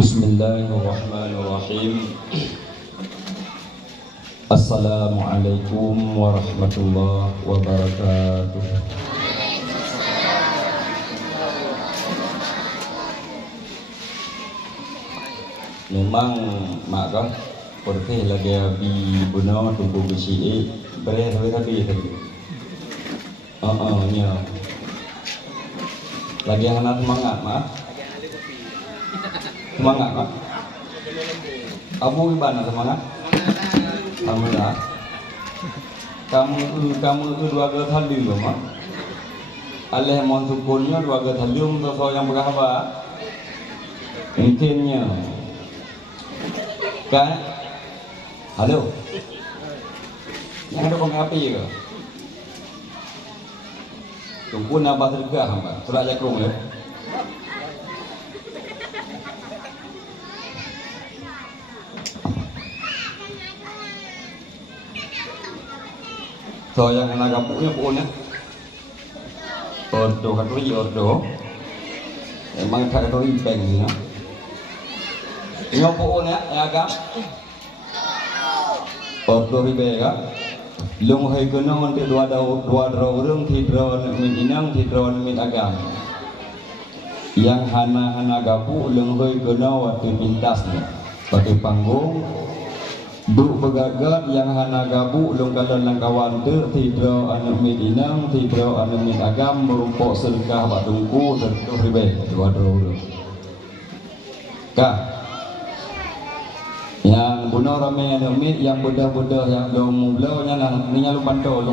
Bismillahirrahmanirrahim. Assalamualaikum warahmatullahi wabarakatuh. Memang mak kah pergi lagi abi bunuh tunggu besi boleh tapi nya lagi anak semangat mak semangat mak abu gimana semangat alhamdulillah kamu itu dua kali loh mak alih mohon syukurnya dua kali untuk yang berapa intinya kan halo yang ada kong api ke tunggu nambah tergah hamba surat jakrung ya so yang kena kampungnya pokoknya ordo katoi ordo emang katoi bank ni no ingat pokoknya ya kan ordo ribe kan lung hai kena untuk dua orang tidron min inang tidron min agam yang hana gapu lung hai kena waktu pintas ni pakai panggung duk begagat yang hana gabu lung kalan lang kawan ter tidro anu min inang tidro anu min agam merumpok sedekah bak tungku tentu ribe dua orang kah yang bunuh ramai yang mit yang budak-budak yang dong mula nya lumpando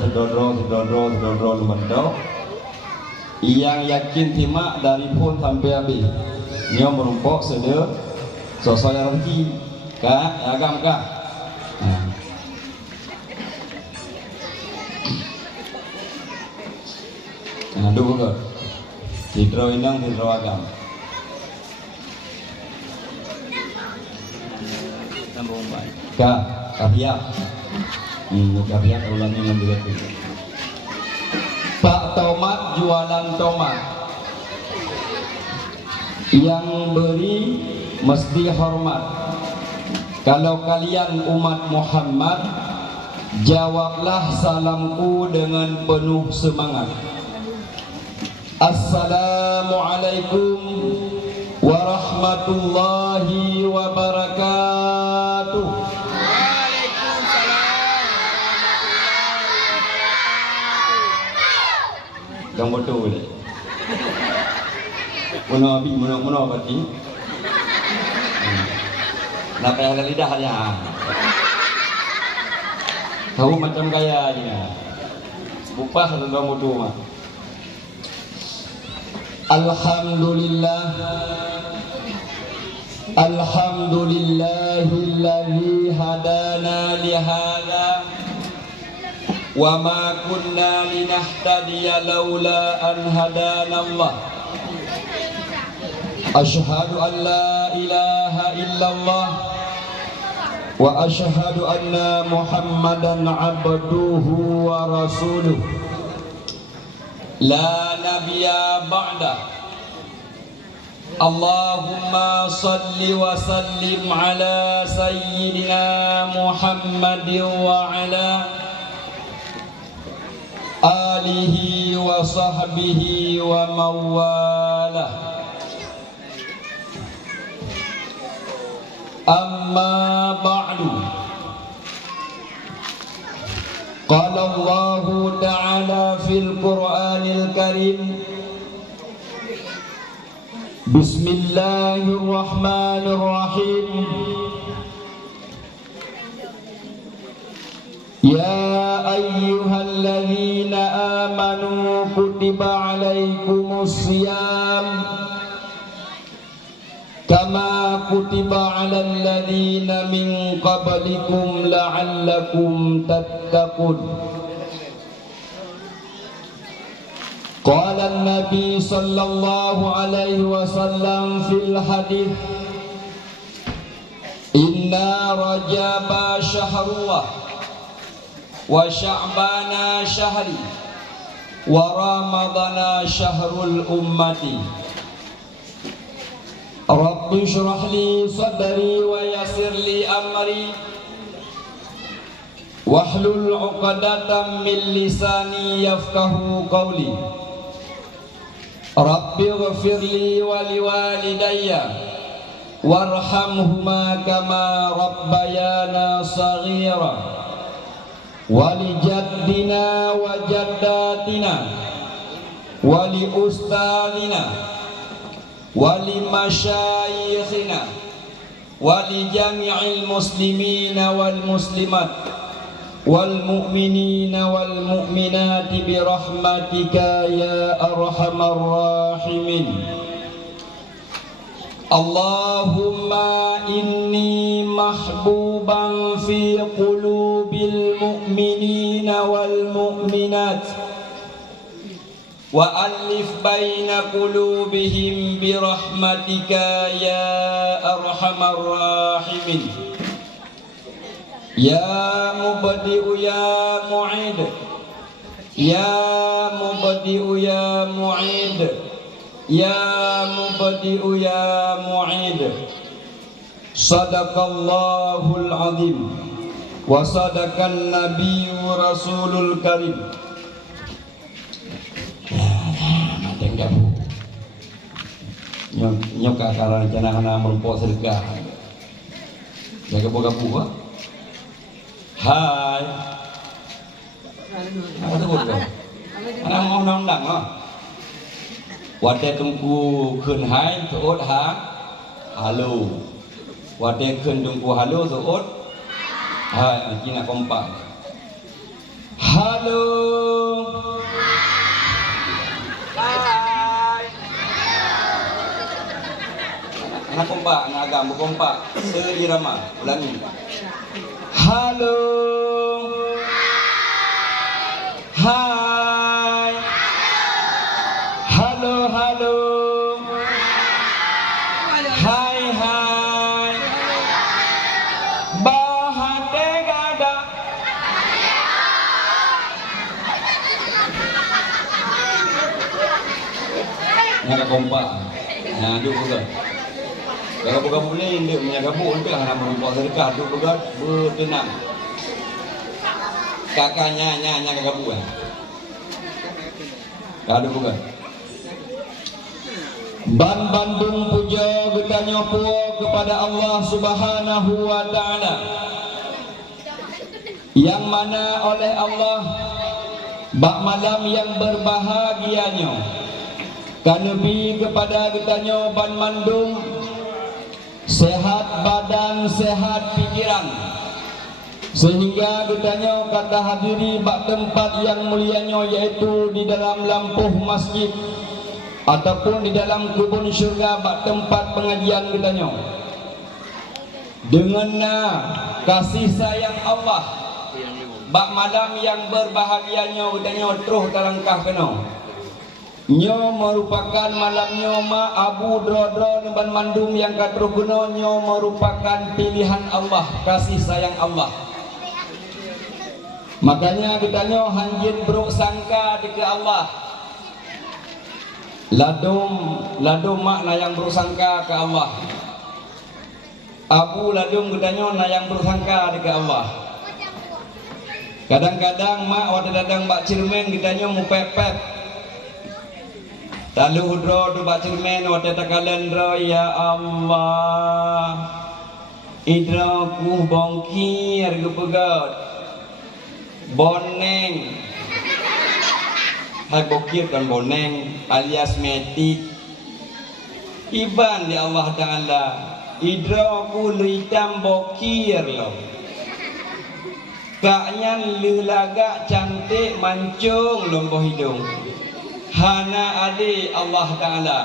sedodro lumpando yang yakin timak dari pun sampai habis nya merumpok sedek sosok yang rezeki kah agam kah nah dulu ke tidro inang tidro agam kabiak kabiak ulangnya ngambil itu Pak Tomat jualan tomat yang beri mesti hormat kalau kalian umat Muhammad jawablah salamku dengan penuh semangat Assalamualaikum warahmatullahi wabarakatuh. Yang betul deh. Mana berarti? Nak payah lidahnya. Tahu macam gayanya. Bupas atau dua mutu mah. Alhamdulillah. Alhamdulillahilladzi hadana li hadza wa ma kunna linahtadiya laula an hadanallah asyhadu an la ilaha illallah wa asyhadu anna muhammadan abduhu wa rasuluh la nabiyya ba'da Allahumma salli wa sallim ala sayyidina Muhammadin wa ala alihi wa sahbihi wa mawalah amma ba'du qala Allah ta'ala fil Qur'anil Karim Bismillahirrahmanirrahim Ya ayyuhalladzina amanu kutiba alaikumus siyam kama kutiba alal ladzina min qablikum la'allakum tattaqun Qala an-nabi sallallahu alaihi wasallam fil hadith Inna rajaba syahrullah wa sya'bana syahri wa ramadana syahrul ummati Rabb Rabbi shrah li sadri wa yassir li amri wahlul 'uqdatam min lisani yafqahu qawli. Rabbi ighfir li wa liwalidayya warhamhuma kama rabbayana shaghira wa li jaddina wa jaddatina wa li ustadina wa li masyayikhina wa li jami'il muslimina wal muslimat wal mu'minina wal mu'minati bi rahmatika ya arhamar rahimin. Allahumma inni mahbuban fi qulubil mu'minina wal mu'minat wa alif baina qulubihim bi rahmatika ya arhamar rahimin. Ya mubdi'u ya mu'id, ya mubdi'u ya mu'id, ya mubdi'u ya mu'id. Sadaqallahul azim wa sadaqan nabiyyu rasulul karim. Nyok karena jangan merumpok sedekah. Jaga boga-boga. Hai. Apa tu boga? Mana mau undang-undang ah? Wate tunggu keun hai seot ha. Halo. Wate keun tunggu halo seot. Hai, kina kompak. Halo. Anak kompak, anak agama kompak, seirama, ulangi. Halo, hai, halo, halo, hai, hai, bahate gada. Anak kompak, nah juga. Kalau bukan boleh, dia punya gabung untuk anak merumpok sedekah, duduk begat, bertenang. Kakaknya kakak gabung kan? Kado bukan? Ban Bandung puja getanya puo kepada Allah Subhanahu wa Ta'ala, yang mana oleh Allah bak malam yang berbahagianya kanebi kepada getanya Ban Bandung sehat badan, sehat pikiran, sehingga getanya kata hadiri bak tempat yang mulianya, yaitu di dalam lampuh masjid ataupun di dalam kubun syurga bak tempat pengajian getanya. Dengan kasih sayang Allah bak malam yang berbahagianya getanya terus terangkah kena. Nyo merupakan malamnya ma Abu Drodro Ban Mandum yang katruh guna. Nyo merupakan pilihan Allah, kasih sayang Allah. Makanya kita nyo hanjin beruk sangka ke Allah. Ladum mak nayang beruk sangka ke Allah. Abu ladum kita nyo nayang beruk sangka ke Allah. Kadang-kadang mak wadah dadang bak cermen kita nyo mu pepet. Lalu hudro tu baca cermin wate takalan ro, ya Allah, idraku bongkir kepegat boneng, hai bongkir kan boneng alias metik iban di Allah Ta'ala, idraku hitam bongkir lo, kaknya lelaga cantik mancung lomboh hidung. Hana ade Allah Ta'ala.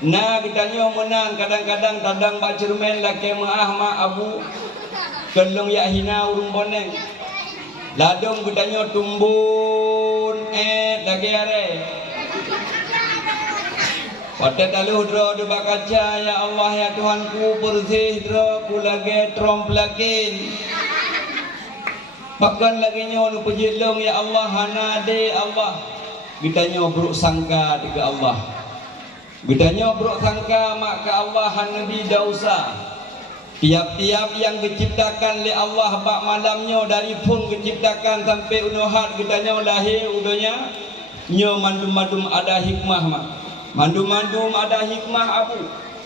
Nah kita nyo menang kadang-kadang tadang bak cermen laki maah ma abu kelong ya hina urung boneng. Ladong kita nyo tumbun lagi are. Pada talu dro de bakaca, ya Allah ya Tuhanku bersih dro ku lagi tromplakin. Bahkan lagi nyo nu pejilong ya Allah hana ade Allah. Kita nyobruk sangka dengan Allah. Gedanya brok sangka mak ke Allah Nabi dausa. Tiap-tiap yang diciptakan oleh Allah bak malamnya dari pun diciptakan sampai unuhat gedanya lahir udahnya nyo mandum-mandum ada hikmah mak. Mandum-mandum ada hikmah abu.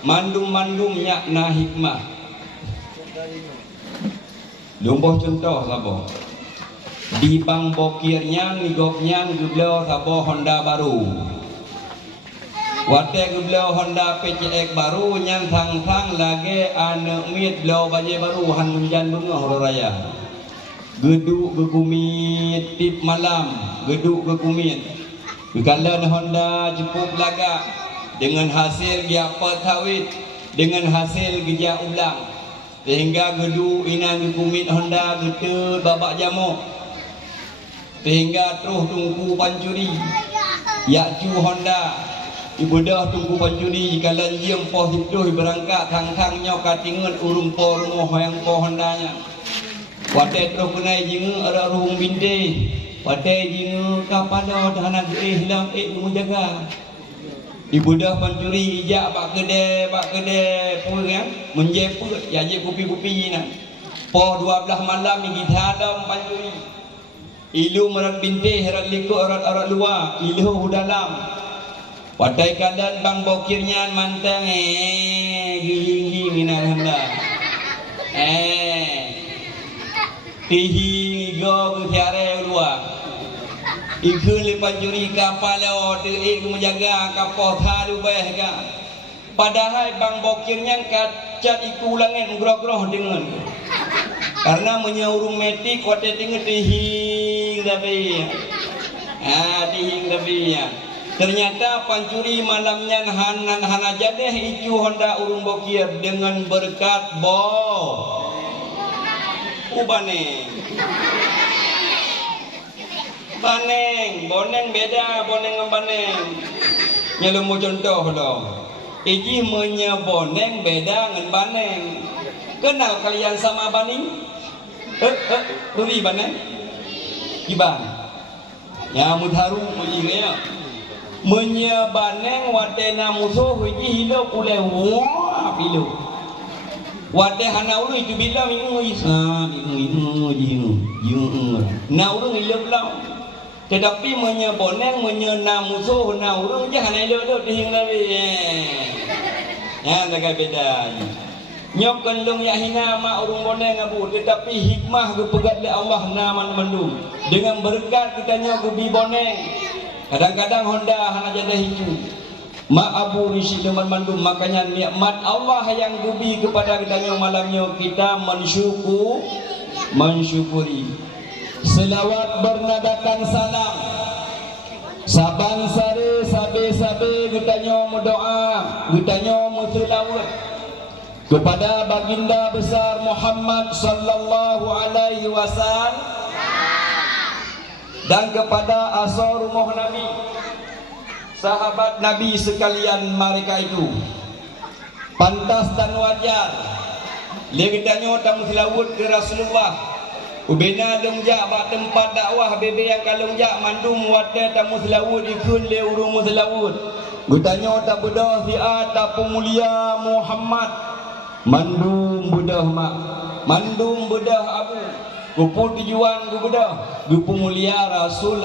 Mandum-mandumnya na hikmah. Lumpuh contoh sabo. Di bang bokirnya nigopnya geblau sabo Honda baru. Wate geblau Honda PCX baru nyan sang-sang lagi ane mit blau baje baru han munjan bunga raya. Geduk gekumit tip malam, geduk gekumit. Kekalan Honda cukup laga dengan hasil dia petawit, dengan hasil geja ulang. Sehingga geduk inan gekumit Honda getut babak jamuk. Sehingga terus tungku pancuri. Yakcu Honda ibu dah tunggu pancuri jikalan jiem poh hidup berangkat thang-thangnya katingan urung po rumah yang po Hondanya. Wate terus kenai jingu ada ruhung binte. Wate jingu kapada dana gede hilang menjaga. Ibu dah pancuri ijak bak kede pun kan menjeput ya je kupi-kupi nak. Po 12 malam ni kita dalam pancuri. Ilu merat binte herat likuk erat luar, ilu dalam. Wadai kadan bang bokirnya manteng gigi Honda. Tihi go tiare luar. Ikun lepas juri kapal leo teri menjaga kapal thalu beh ka. Padahal bang bokirnya kacat iku ulangan grogroh dengan. Karena menyaurung metik wadai tinggal tihi tapi. Tihi tapi ya. Ternyata pancuri malamnya hana jadeh icu Honda urung bokir dengan berkat baneng beda boneng dengan baneng. Nyelu mau contoh dong. Iji menya boneng beda dengan baneng. Kenal kalian sama baning? Beri baneng? Iban. Ya mudharu mujirnya. Menyebaneng wadena musuh hiji hidup oleh wah pilu. Wadeh hana ulu itu bila mingu isa mingu na urung hidup lau. Tetapi menyeboneng menyena musuh na urung je hana hidup dihing lawi. Ya jaga beda. Nyok kendung ya hina mak urung boneng abu tetapi hikmah gepegat le Allah na mandum. Dengan berkat kita nyok gebi boneng. Kadang-kadang Honda hanya jadi hijau. Mak abu risi dengan mandum. Makanya nikmat Allah yang gubi kepada kita malamnya kita mensyukuri. Selawat bernadakan salam. Saban sare sabe kita doa, kita selawat kepada baginda besar Muhammad sallallahu alaihi wasallam. Dan kepada asal rumah Nabi, sahabat Nabi sekalian mereka itu pantas dan wajar legitanya tamu selawut ke Rasulullah ubena dongjak bak tempat dakwah bebe yang kalongjak mandum wate tamu selawut ikun le urung selawut gutanya tak bedah siat tak pemulia Muhammad mandum bedah mak mandum bedah abu Gupu tujuan gupu dah, gupu mulia Rasul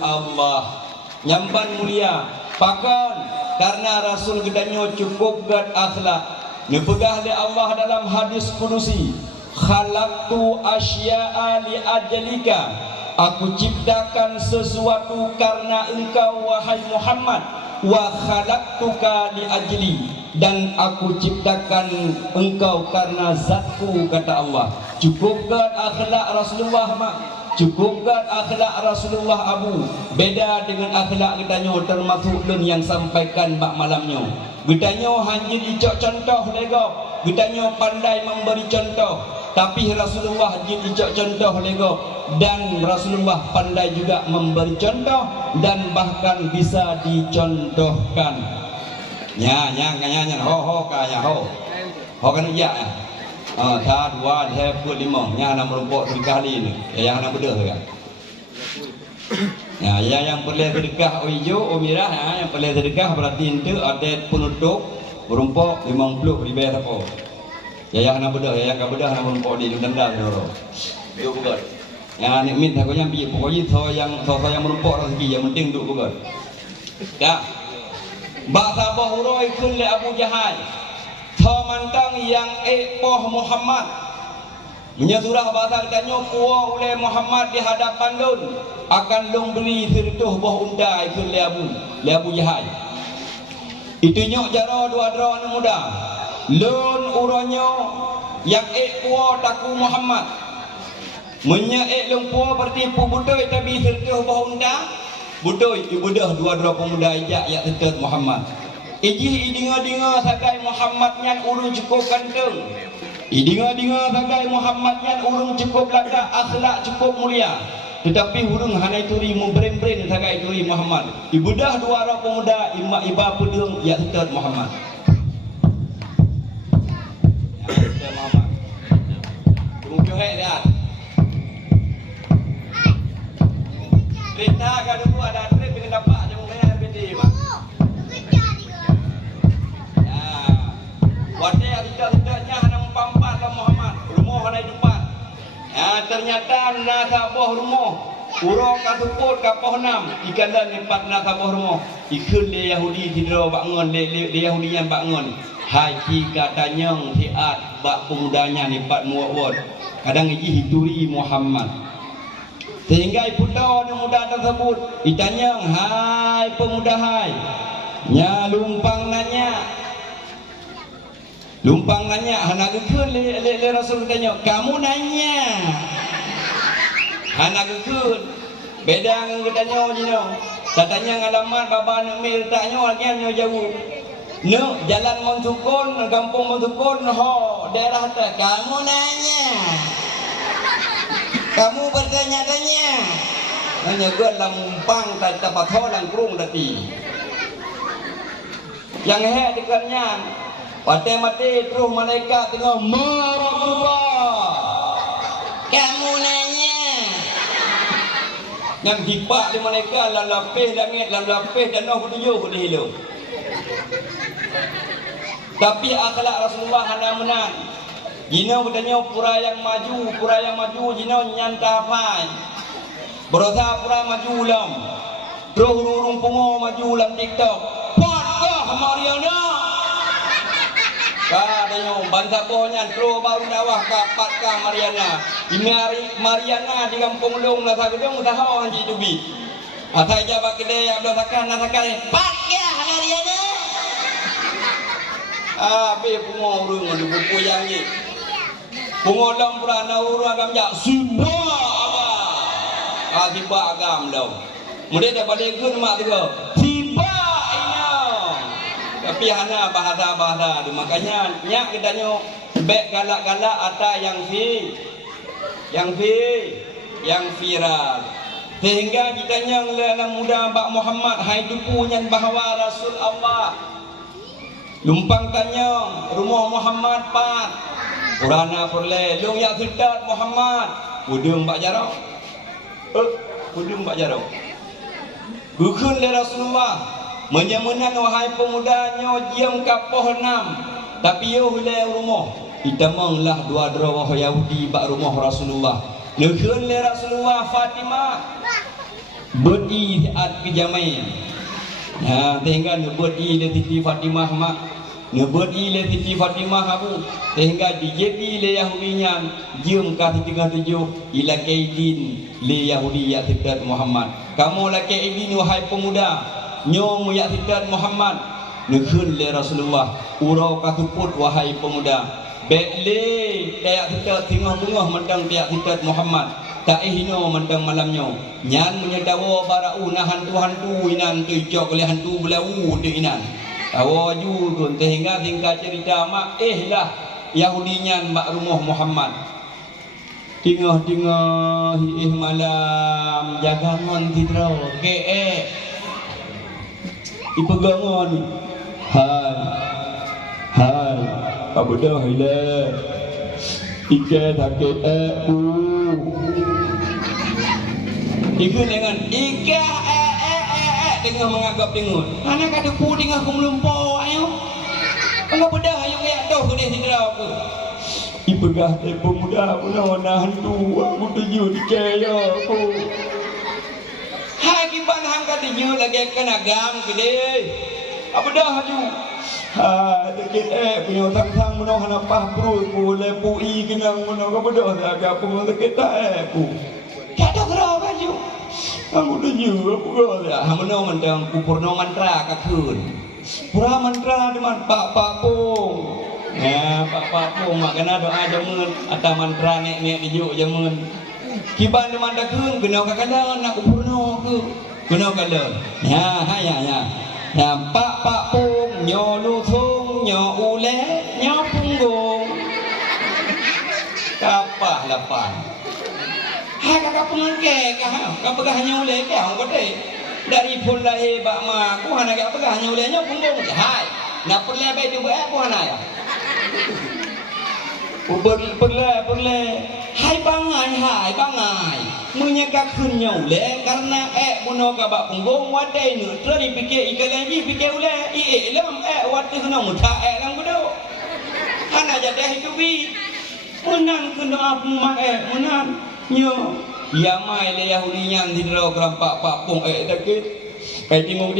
Allah, nyamban mulia. Pakan karena Rasul gedanya cukup gad akhlak. Nepegah le Allah dalam hadis kudusi, khalaqtu asya'a li ajalika. Aku ciptakan sesuatu karena engkau wahai Muhammad. Wa khalaqtuka li ajli. Dan aku ciptakan engkau karena zatku kata Allah. Cukupkan akhlak Rasulullah mak. Cukupkan akhlak Rasulullah abu. Beda dengan akhlak kitanya termasuk leng yang sampaikan bak malamnya. Kitanya hanya icok contoh lego. Kitanya pandai memberi contoh. Tapi Rasulullah hanya icok contoh lego. Dan Rasulullah pandai juga memberi contoh dan bahkan bisa dicontohkan. Nya ho kan iya ya. Tha dua he put lima nya na merumpok 3 kali ni. Yang na bedah kan. Ya, yang boleh sedekah hijau, merah, yang boleh sedekah berarti itu ada penutup berumpuk 50 ribu apa. Ya nak bedah, ya kan bedah nak berumpuk di denda dulu. Dia bukan. Ya nikmat aku yang bi pokoknya so yang berumpuk rezeki yang penting duk bukan. Ya. Bahasa bahuroi kun le Abu Jahal. Tho mantang yang poh Muhammad. Nya surah bahasa tanya puah oleh Muhammad di hadapan lun akan lung beli sertuh boh undai ke le Abu Jahal. Itu nyok jaro dua dra muda. Lun uronyo yang puah taku Muhammad. Menya lung puah bertipu budoi tapi sertuh boh undai. Budoi ibudah dua dra pemuda ijak yak sertuh Muhammad. Iji idinga-dinga sagai Muhammad nyan urun cukup kanteng. Idinga-dinga sagai Muhammad yang urung cukup laga akhlak cukup mulia. Tetapi urung hanai turi membrem-brem sagai turi Muhammad. Ibudah dua orang pemuda iba pudung ya Ustaz Muhammad. Ya Ustaz Muhammad. Tunggu hai dia. Cerita kada tu ada trip dengan dapat je mungkin bedi mak. Ya. Wadai tidak-tidaknya ternyata nasabah rumah urang kasuput kapoh 6 ikan dan 4 nasabah rumah ikun le Yahudi tidro bangun le Yahudi yang bangun haji katanya tiat bak pemudanya ni 4 muawad kadang iji hituri Muhammad sehingga putau ni muda tersebut ditanya hai pemuda hai nya lumpang nanya hana gekun le Rasul tanya kamu nanya hana gekun beda dengan tanya jino tanya ngalamat baba nak mir tanya lagi nyo jauh no jalan Montukun kampung Montukun ho daerah tu kamu nanya kamu bertanya-tanya nanya gue lampang tak dapat holang kurung tadi yang dekatnya mati terus malaikat tengah marah. Kamu nanya. Yang hipak di malaikat lalu lapis langit lalu lapis dan noh kuduyo kuduhilu. Tapi akhlak Rasulullah hana menang. Jino bertanya pura yang maju jino nyanta pai. Berusaha pura maju ulam. Terus urung pungo maju ulam TikTok. Potkah Mariana. Kadang bangsa pohonnya terus baru dawah kapat ka Mariana. Mariana di kampung Long nasa gedung tahu haji tubi. Asai jabak kedai abdo sakan nasakan pat ya Mariana. Be pungo urung adu buku yang ni. Pungo dam purana urung agam jak simba apa. Simba agam dau. Mudai dah balik gun mak tu. Tapi hana bahasa-bahasa tu makanya nyak kita nyo bek galak-galak ata yang viral sehingga kita nyang le muda Mbak Muhammad hai dupu nyan bahawa Rasul Allah lumpang tanya rumah Muhammad pat urana perle long ya sedat Muhammad udung Mbak Jarau udung Mbak Jarau bukan le Rasulullah menyamunan wahai pemudanya jiam kapoh 6 tapi yo le rumah itamanglah dua dra wah Yahudi bak rumah Rasulullah lekeun le Rasulullah Fatimah bodi at kejamai nah sehingga bodi le Siti Fatimah mak bodi le Siti Fatimah abu sehingga dijadi le Yahudinya jiam ka 37 ila kaidin le Yahudi ya Sayyid Muhammad kamu la kaidin wahai pemuda nyom ya Sayyid Muhammad nekeun le Rasulullah urau kasuput wahai pemuda bekle dayak Sayyid tengah-tengah mendang dayak Sayyid Muhammad tak hino mendang malamnya nyan menyedawa barau nah hantu-hantu inan tu jok oleh hantu belau tu inan awaju kun sehingga singkat cerita mak lah Yahudinya mak rumah Muhammad tengah-tengah malam jagangan tidro ke ipegangan hai apa dah hilang ikan sakit Ikut dengan ika tengah menganggap dengut. Anak ada pu tengah aku melumpur ayo. Enggak bedah ayo kayak doh ke dia tidak aku. Ipegah teh pemuda nahan tu aku tuju dicaya aku. Hai kiban hang ka tuju lagi kena gam ke dia. Apa dah aju. Ha deket punya tang menou hanapah perut ku lepu i kenang menou ka bedah agak pun deket aku. Kada kera baju. Aku tuju aku kata hang menou mentang ku purno mantra ka keun. Pura mantra di man pak pung. Ya, Pak makana doa jamun atau mantra nek dijuk jamun. Kiban deman dakun kena kakalan nak purno ku. Kena kalan. Ya, ya. Ya, Pak pung nyo luthung nyo ule nyo punggung. Kapah lapan. Ha kakak pengke kah? Kapagah nyo ule ke hang kote. Dari pun lae bak ma ku hana gak pegah nyo ule nyo punggung. Hai. Nak perle be du be ku hana ya. Perle hai bangai menyekak kunyau le karena buno kabak punggung wadai nu teri pikir ikan lagi pikir ule lam wadai kena muta lang kudo hana jadi hidupi menan kena apa mak menan nyo ya mai le Yahudi nyan di ro kerampak pak pung dakit kayak tinggung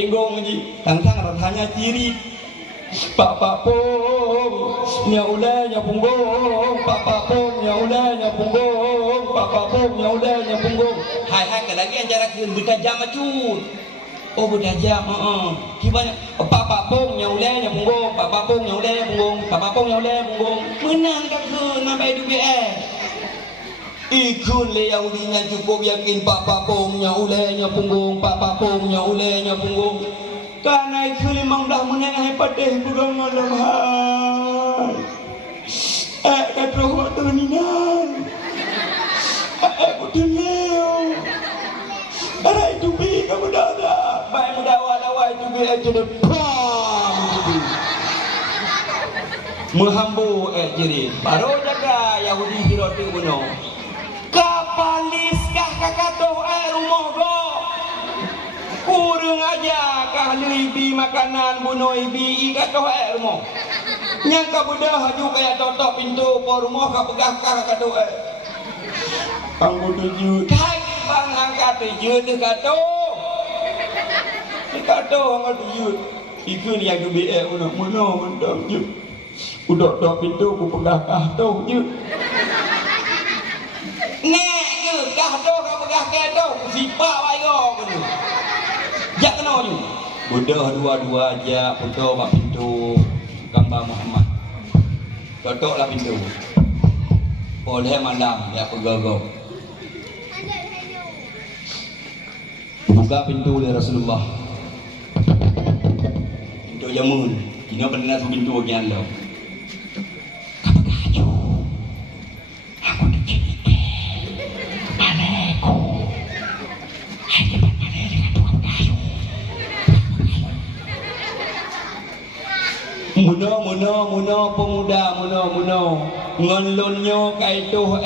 ji tang-tang rasanya ciri Pak pung nya ule nya punggung Pak pung nya ule nya punggung Pak pung nya ule nya punggung hai ke lagi acara keun bertajam acut oh bertajam gimana Pak pung nya ule nya punggung Pak pung nya ule punggung Pak pung nya ule punggung menang ka keun sampai du ikun le Yahudi nya cukup yakin Pak pung nya ule nya punggung Pak pung nya ule nya punggung karena itu 15 menitให้ประเด็นกูก็งอนละพายกระโดดตัวนี้นั่นกูถึงแล้วอะไรทุกปีก็ไม่ได้ใบไม่ได้ว่าอะไรทุกปีจะได้พร้อมมือฮัมบูjadi baru jaga Yahudi di roti buno kapalis kah kakatoh rumah go kurang aja kah libi makanan bunuh ibi ikat kau rumah yang kau bedah haju kayak totok pintu por rumah kau pegah kah kado anggu tuju kai bang angkat tuju tu kado angkat tuju ikun yang gebi uno mendam ju udah tok pintu ku pegah kah tu ju nek je kah tu kau pegah kado sipak wayo benu jak kena ju. Budak dua-dua aja foto mak pintu gambar Muhammad. Totoklah pintu. Oleh malam dia pegagau. Buka pintu oleh Rasulullah. Pintu jamun. Kini benar pintu gian lo. Kapag ayo. Aku dicipte. Maleko. Hai Muno pemuda muno ngelunyo kaituh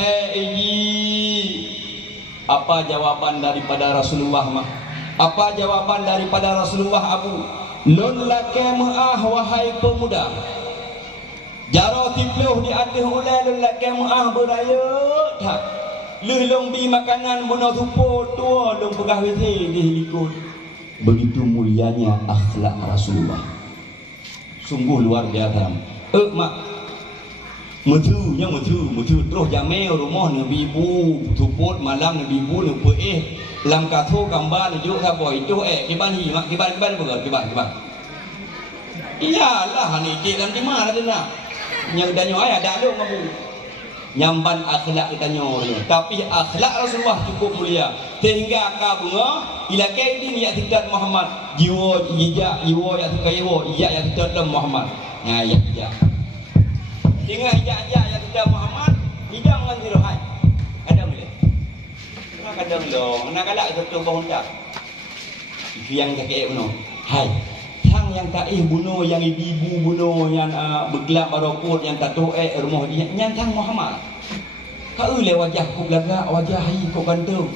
apa jawaban daripada Rasulullah mah apa jawaban daripada Rasulullah Abu lun lake muah wahai pemuda jaro tipluh di atas ulai lun lake muah beraya tak lelong bi makanan buno tupo tua dong pegah witi dihilikut begitu mulianya akhlak Rasulullah sungguh luar biasa. Mak mutu terus jamel rumah nabi ibu tuput malam nabi ibu nabi lam katho gambar juk ka boy tu kiban hi mak kiban berat kiban iyalah ni cik lam di mana dah yang danyo ai ada dong ngabu nyamban akhlak kita nyornya tapi akhlak Rasulullah cukup mulia sehingga ka bunga ila kaidin ya tidak Muhammad jiwa ijak jiwa ya tukayo ijak ya tidak Muhammad ngaya ya tinggal ijak ya tidak Muhammad tidak menganti rohai kadang boleh kadang dong nak galak satu bahunda yang kakek bunuh hai sang yang tak bunuh yang ibu bunuh yang bergelap baroput yang tak tahu rumah dia yang tang Muhammad kau le wajah ku belagak wajah hai ku gantung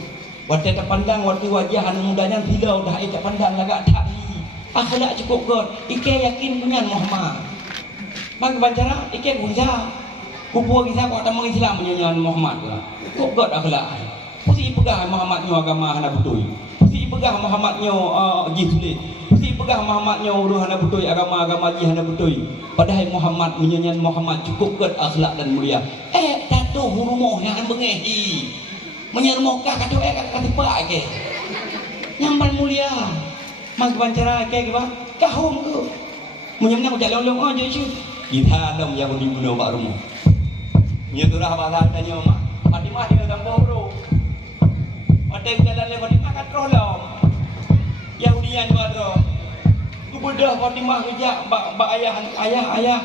Waktu tak pandang waktu wajah anak mudanya hilau dah tak pandang lagak tadi. Akhlak cukup god. Ike yakin punya Muhammad. Maka bacara ike guna. Kupu kita kau tak mengislam punya Muhammad. Cukup god akhlak. Pusi pegah Muhammad nyo agama hana betul. Pusi pegah Muhammad nyo jihli. Pusi pegah Muhammad nyo uruh hana betul agama-agama jih hana betul. Padahal Muhammad menyanyian Muhammad cukup god akhlak dan mulia. Tatu hurumoh yang bengehi. Menyermokah kata kata pak ke nyamban mulia mak bancara ke ba kahum ke menyamnya udah long aja cuy kita dong yang di bunuh mak rumah nyeturah bahasa tanya mak Fatimah dia dalam boro ada jalan lewat Fatimah kat rolom Yahudian wadro kubedah Fatimah kerja bak ayah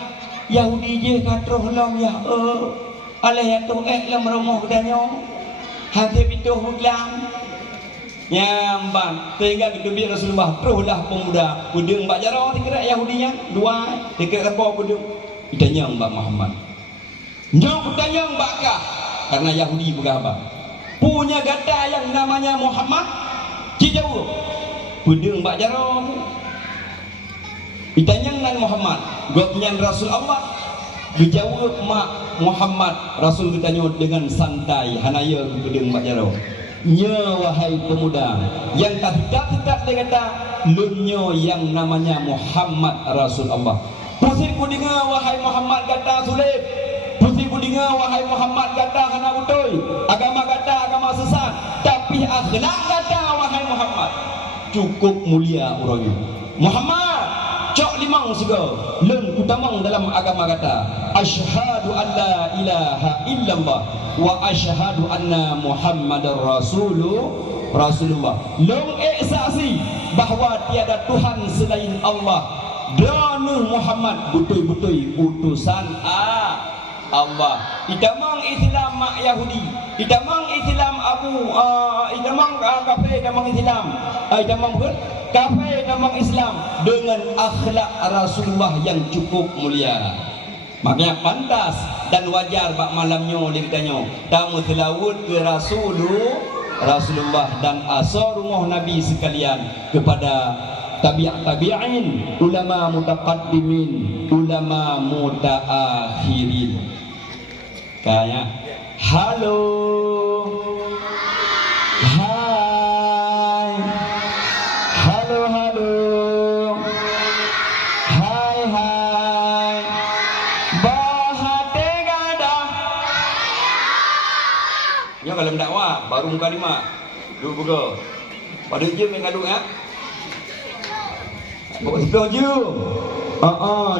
Yahudi je kat rolom ya aleh tu lam rumah katanya hati pintu huklam nyambang sehingga kedua Rasulullah terulah pemuda budung Mbak Jarrah dikira Yahudinya dua dikira apa budung ditanya Mbak Muhammad jauh bertanya Mbak Kah karena Yahudi berapa punya gata yang namanya Muhammad jauh budung Mbak Jarrah ditanya dengan Muhammad gopnya Rasul Allah dijawab mak Muhammad Rasul ditanya dengan santai hanaya gedeng Mbak Jaro nya wahai pemuda yang tak dia kata lunyo yang namanya Muhammad Rasul Allah pusir ku dengar wahai Muhammad kata sulit pusir ku dengar wahai Muhammad kata hana betul agama kata agama sesat tapi akhlak kata wahai Muhammad cukup mulia orang Muhammad cok limang sego leun utamang dalam agama kata asyhadu an la ilaha illallah wa asyhadu anna muhammadar rasulullah leun saksi bahwa tiada Tuhan selain Allah dan Muhammad betul-betul utusan Allah. Idamang Islam mak Yahudi, idamang Islam idamang kafir, idamang Islam, idamang kafir, idamang Islam dengan akhlak Rasulullah yang cukup mulia. Makanya pantas dan wajar bak malamnya ditanya, tamu selawat ke Rasulullah dan asar rumah Nabi sekalian kepada tabi'in, ulama mutaqaddimin, ulama mutaakhirin. Kayak halo, hai, halo, hai, bahate gada. Ya kalau dakwah baru muka lima, dulu buka. Pada je mengadu ya. Bawa sebelah je.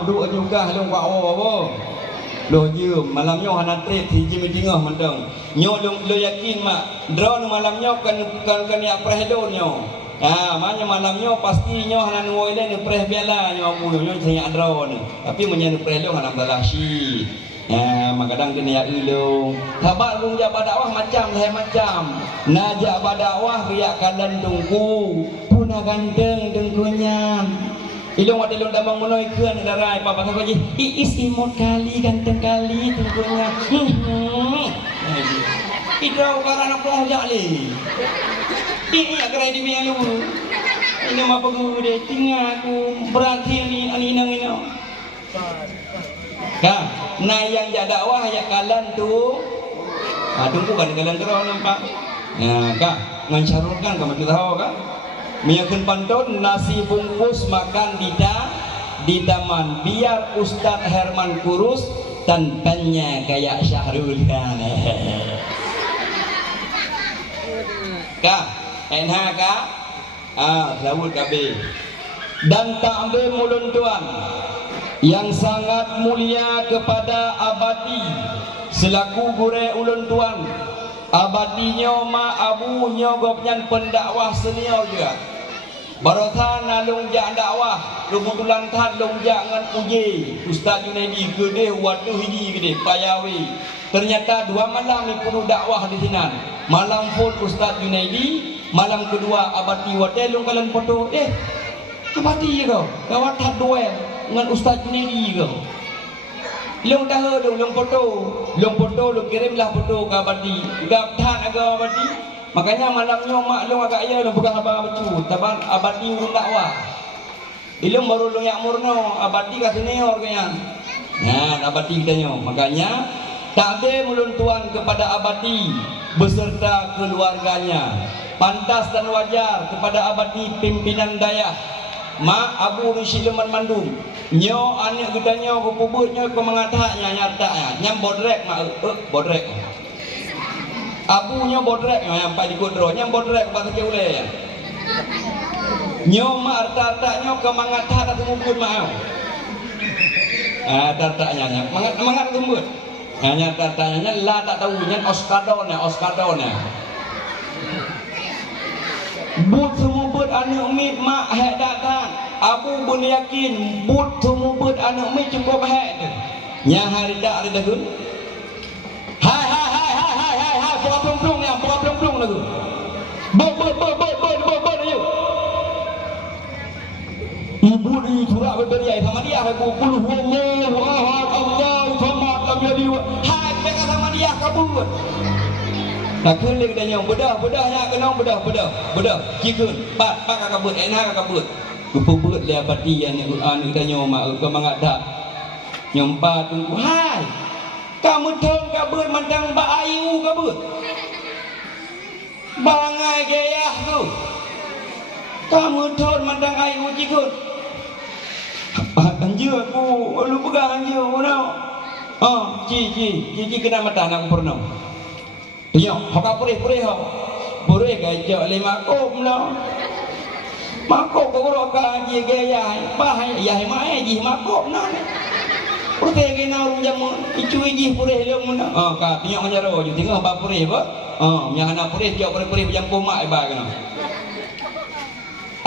Duk juga halong pak apa. Lo je malamnya hana trip si je meetingah mentang. Nyo lo yakin mak drone malamnya kan ya prehdo nyo. Maknya malamnya pasti nyo hana nuoi le preh biala nyo amu nyo saya drone. Tapi menyen prehdo hana balashi. Makadang kena ya ulo. Sabar rung ja dakwah macam saya macam. Najak dakwah riak kadan tungku. Puna ganteng dengkunya. Ilong ada ilong damang menoi keun darai papa kau je. Iis imut kali ganteng kali tungkunya. Idrau karana kau jali. Ini agak di melu. Ini mah pengude tinggal aku berarti ani nang ini. Nah yang jadi dakwah ya kalian tu. Tunggu kan kalian terus nampak. Kak ngancarurkan kamu kita tahu kan? Miyakin pantun nasi bungkus makan di taman biar Ustadz Herman kurus tanpannya kayak Syahrul kan. Kak, enak kak? Lawul kabe. Dan tak ambil mulun tuan yang sangat mulia kepada abadi selaku gure ulun tuan. Abadinya ma abu nyogopnyan pendakwah senior juga. Barotan nalung jak dakwah, kebetulan tan long jak ngan uji Ustaz Junaidi gede waduh ini gede payawi. Ternyata 2 malam ni penuh dakwah di sini. Malam pun Ustaz Junaidi, malam kedua abadi wadai long kalian foto. Abadi kau, kawat hat duel ngan Ustaz Junaidi kau. Long tahu dong long foto lo kirimlah foto ke abadi. Gap tan agak abadi. Makanya malamnya maklum agak ya lu pegang abang becu, taban abadi urut dakwah. Ilmu baru lu yak murno, abadi ka senior kaya. Nah, abadi kitanya. Makanya takde mulun tuan kepada abadi beserta keluarganya. Pantas dan wajar kepada abadi pimpinan dayah. Mak Abu Rushileman Mandum. Nyo anak kitanya ko pubutnya ko mengatahnya nyartanya. Nyam bodrek mak bodrek. Abunya bodrek yang pai di kodro, nyam bodrek pas ke ule. Nyo mak arta-artanya ko mengatah tak tumbut mak. Tartanya mangat tumbut. Hanya tartanya la tak tahu nyan oskadona. But semua but anak umit mak hek datang. Abu pun yakin but semua but anak umit cukup hek. Nya hari tak ada dah. Hai, buat plong-plong yang, buat plong-plong lagu. Ber ayo. Ibu di surah berberiai sama dia aku qul huwallahu ahad Allahu samad lam yalid. Hai, mereka sama dia kabur. Tak kulik dah nyong bedah nya kenong bedah kikun pat kakak kabut enak kakak kabut kupubut dia pati yang anu dah nyong mak ke mangata nyong pat tunggu hai kamu tong kabut mandang ba ayu kabut bangai gaya tu kamu tong mandang ayu kikun anjir aku lu pegang anjir mana ci kena mata nak purno. Yo, hok purih ho. Purih gajak 5 kop lah. Makop ko ka ji gaya, bahai ya mai ji makop na. Putih ke na ru jam icu ji purih le mun. Ka pinyok njaro ju tengok ba purih ba. Nya ana purih jok purih jam komak ba kana.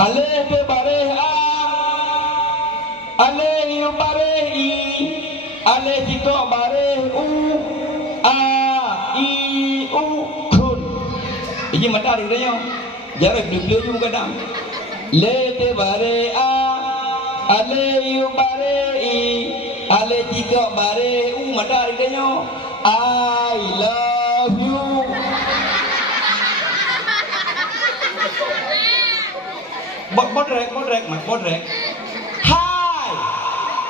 Aleh be bare a. Aleh yu bare i. Aleh tito bare u. A i ukun. Ini mata ada dia. Jarak dibeli juga kadang. Le te bare a, ale yu bare i, ale tiga bare u mata ada dia. I love you. Bodrek. Hai.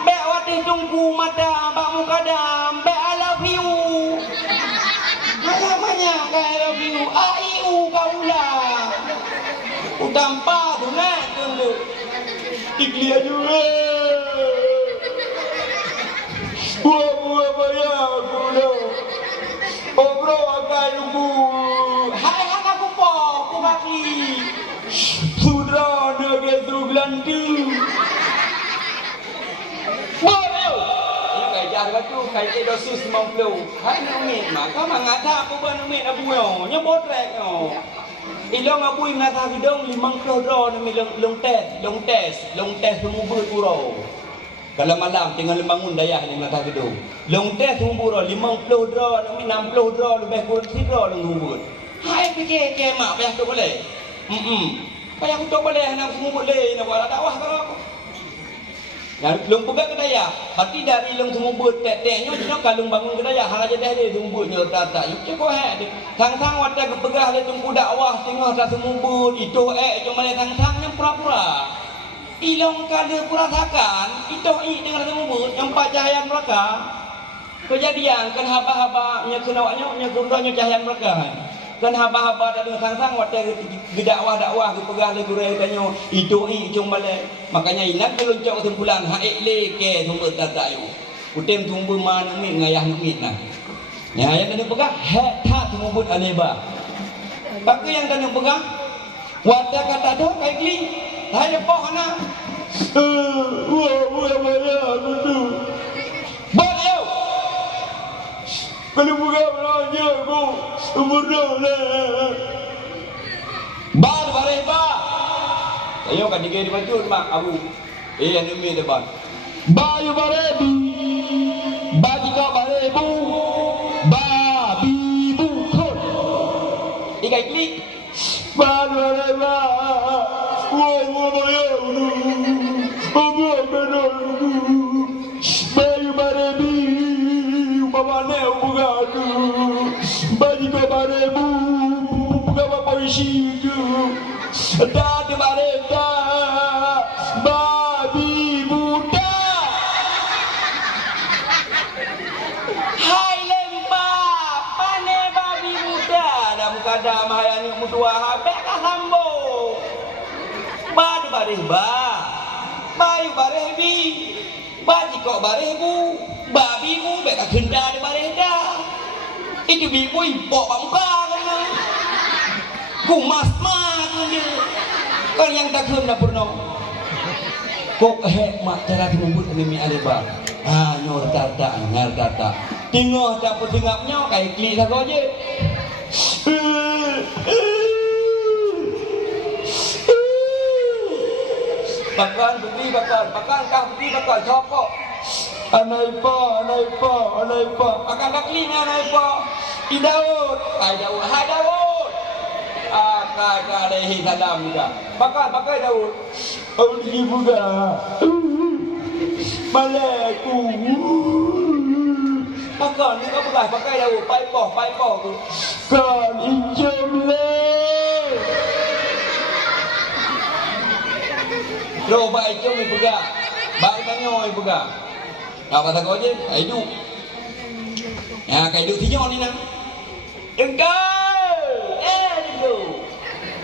Be wati tunggu mata bak muka dam. Be I love you. Namanya I love you. AIU kaula. Utampa tu nak tunggu. Iklia juga. Buah bayar aku dah. Obro akan nunggu. Hai aku po, aku kaki. Sudah ada gesu gelandu. Boleh. Jaga tu kai dosis 90. Hai nak umit mak. Kau mangata aku ban umit abu yo. Nya botrek yo. Ilong abu mata hidung 50 dro ni long test semua berpuro. Kalau malam tinggal bangun dayah ni mata hidung. Long test semua buro 50 dro ni 60 dro lebih kurang 10 dro long. Hai fikir ke mak payah tu boleh. Payah tu boleh nak semua boleh nak buat dakwah kalau aku. Yang lung pegang kedaya, hati dari lung semua buat tek-teknya, cina kalau bangun kedaya, hal aja dah dia buatnya tak yuk cekok he. Tang-tang wadah kepegah dia tunggu dakwah, tengah tak semua buat itu cuma dia tang-tangnya pura-pura. Ilong kada pura-takan, itu dengan semua buat yang pak cahaya mereka. Kejadian kan haba-haba nya kenawanya nya guranya cahaya mereka. Kan haba-haba ada tang-tang wadah dakwah kepegah dia guraya tanya itu cuma balik. Makanya ingat keloncok tempulan haik leke tumbuh tatayu. Kutem tumbuh mana umit ngayah umit nah. Ya yang tadi pegang hek tak tumbuh aneba. Pakai yang tadi pegang wadah kata doh kai kli. Hai lepoh ana. Wah aku tu. Boleh. Kalau pegang raja aku umurlah. Bareba. Ayo kan dikai di baju mak abu. Yang demi depan. Bayu barebi. Bajika barebu. Babi bukun. Ikai klik. Bareba. Wah bayar dulu. Abu benar dulu. Bayu barebi. Upamane ubugadu. Bajika barebu. Buka apa syidu dan mereka babi buta. Hai lembah, pane babi muda. Dah muka dah mahaya ni mutua habis kah sambung. Badu bareh ba. Bayu bareh bi. Baji kok bareh bu. Babi bu bek kah kenda di bareh dah. Itu bi bu impok pak muka kan. Ku mas dia. Kan yang tak kena purno. Kok hekmat cara dimubut ini aleba. Nyor kata, ngar kata. Tengok tak tengapnya kayak klik tak kau je. Bakal beli bakal kah beli bakal cokok. Anai pa. Bakal kah klik anai pa. Daud, hai Daud. Kak ada hitam juga. Bakal Daud. Ini buka. Malaku. Bakal ni kau pakai Daud. Pai poh tu. Kan injam le. Lo baik jom ni pegang. Baik tanya ni pegang. Apa tak kau je? Kaidu. Ya kaidu tinyo ni nang. Engkau. Dulu.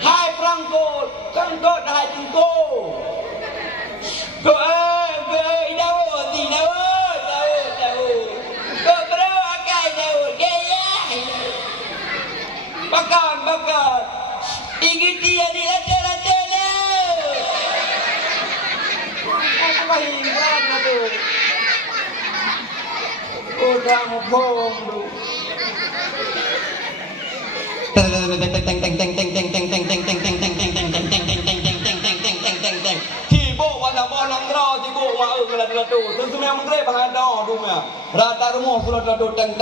Hai Franco, kan kau dah hai tunggu. Kau Daud. Kau berapa akai Daud? Gaya. Bakal. Ingin dia di lantai dah. Aku kehilangan tu. Udah ngomong tu. Tibo pada bolang draw tibo ma gelado tentu memang gre bahado dumnya rata rumah sudah gelado teng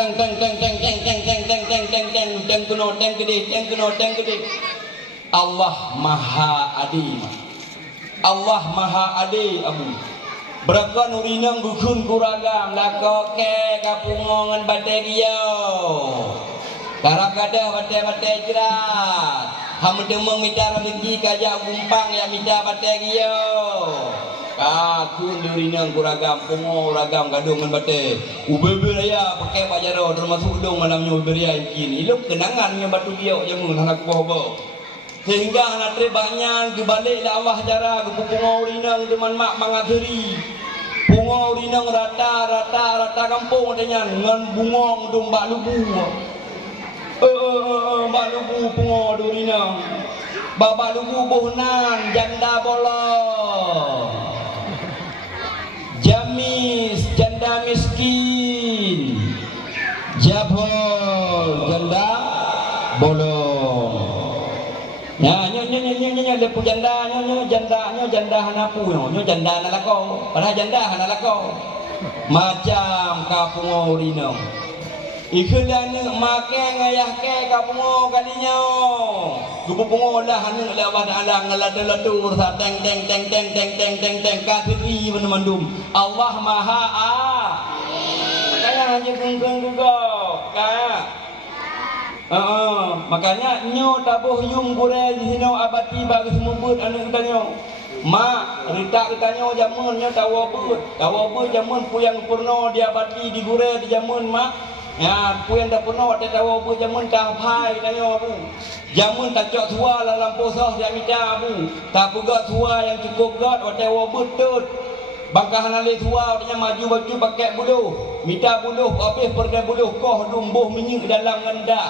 kuno teng gede Allah maha adi abu beraka nurinang gukun kuragam lako ke kapungongan bategiyo Karak-kadah batai-batai jerat. Hamu demang minta rezeki kajak gumpang ya minta batai giyo. Kakun dirinang kuragam, pungo ragam gadung dengan batai. Ubebe raya pakai bajaro termasuk dong malamnya ubebe raya kini. Ilok kenangannya batu giyo jamun anak boh. Sehingga anak banyak kebalik lah Allah jara pungo urinang teman mak mangateri. Pungo urinang rata kampung adanya dengan bungong domba lubu. Mbak lubu pungo durina Baba lubu bohnan janda bolong Jamis janda miskin Jabol janda bolong nyo lepu janda janda hanapu nyo janda nalako padahal janda hanalako macam kapungo urino Ikhudan makan ngayah ke kapungo kalinya. Gupungo lah hanu lewat Allah ngeladu-ladu sa teng katiri menemandum. Allah Maha Kaya hanya kengkeng juga. Makanya nyo tabuh yung gure di sini abati bagi semubut anu utanyo. Mak, rita utanyo jamun nyo tawabut jamun puyang purno diabati di gure di jamun mak. Ya, puyan dah pernah ada tahu bu jamun dah pai tanya bu. Jamun tak cok tua la lampu soh dia minta bu. Tak puga tua yang cukup gat ada betul. Bangkah nale tua dia maju baju pakai buluh. Minta buluh habis pergi buluh koh dumbuh minyak dalam ngendak.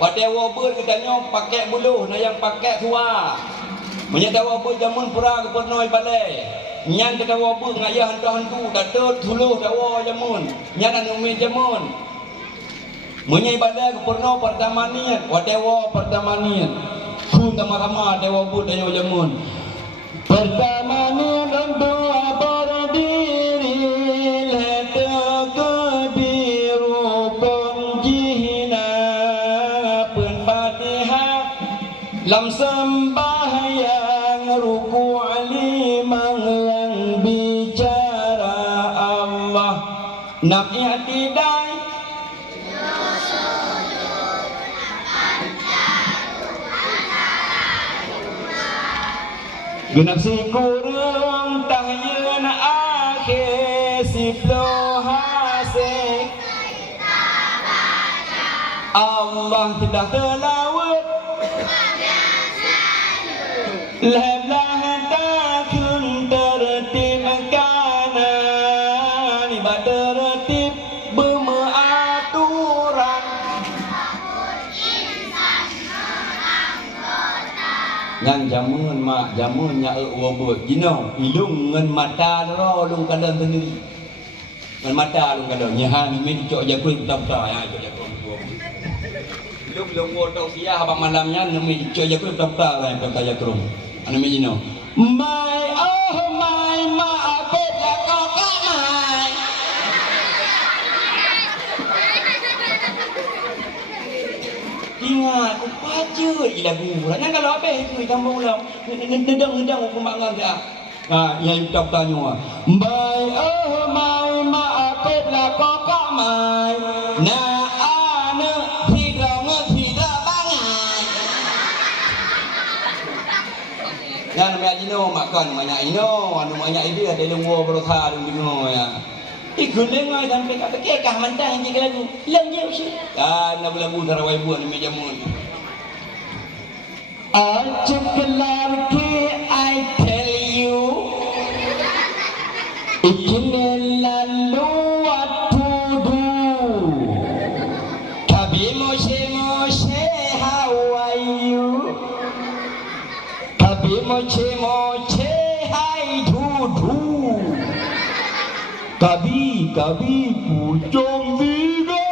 Ada wabut katanya pakai buluh nah yang pakai tua. Menyata wabut jamun pura ke pernah balai. Nyan tak wabut ngayah hantu-hantu tak tuluh dawa jamun. Nyan anu jamun. Menyai ibadah ke purno pertamanian, wadewa pertamanian. Ku sama-sama dewa bud ayo jamun. Pertamanian dan doa berdiri letak biru penjihna penfatihah lam sembahyang ruku alimang yang bicara Allah nabi tidak genap sikurung tahyeun akhir siplo hasik Allah tidak terlawat leblah takun tertib kanan ibadah tertib beraturan yang jamun mak jamun nya wabut jino ilung ngan mata ro lung kadan sendiri ngan mata lung kadan nyahan mi cok jakui tak ya cok jakui ilung lung wo tau sia abang malamnya mi cok jakui tak lah yang kaya kerung anu mi jino my oh my ma aku lah kakak my ingat aku baca lagu hanya kalau apa itu kampung ulang nedang aku mak ngah yang tak tanya my oh my ma aku lah kakak my na anu tidak bangai kan mak ino makan banyak ino anu banyak dia ada lengwo berotha dan bingung ya ikut lengai sampai kata kekah mentang je lagu lang je usia kan lagu tarawih buat ni meja mun acuk kelarki I tell you ikine lalu what to do kabi moshe how are you kabi moshe hai du Kabi pucung tiga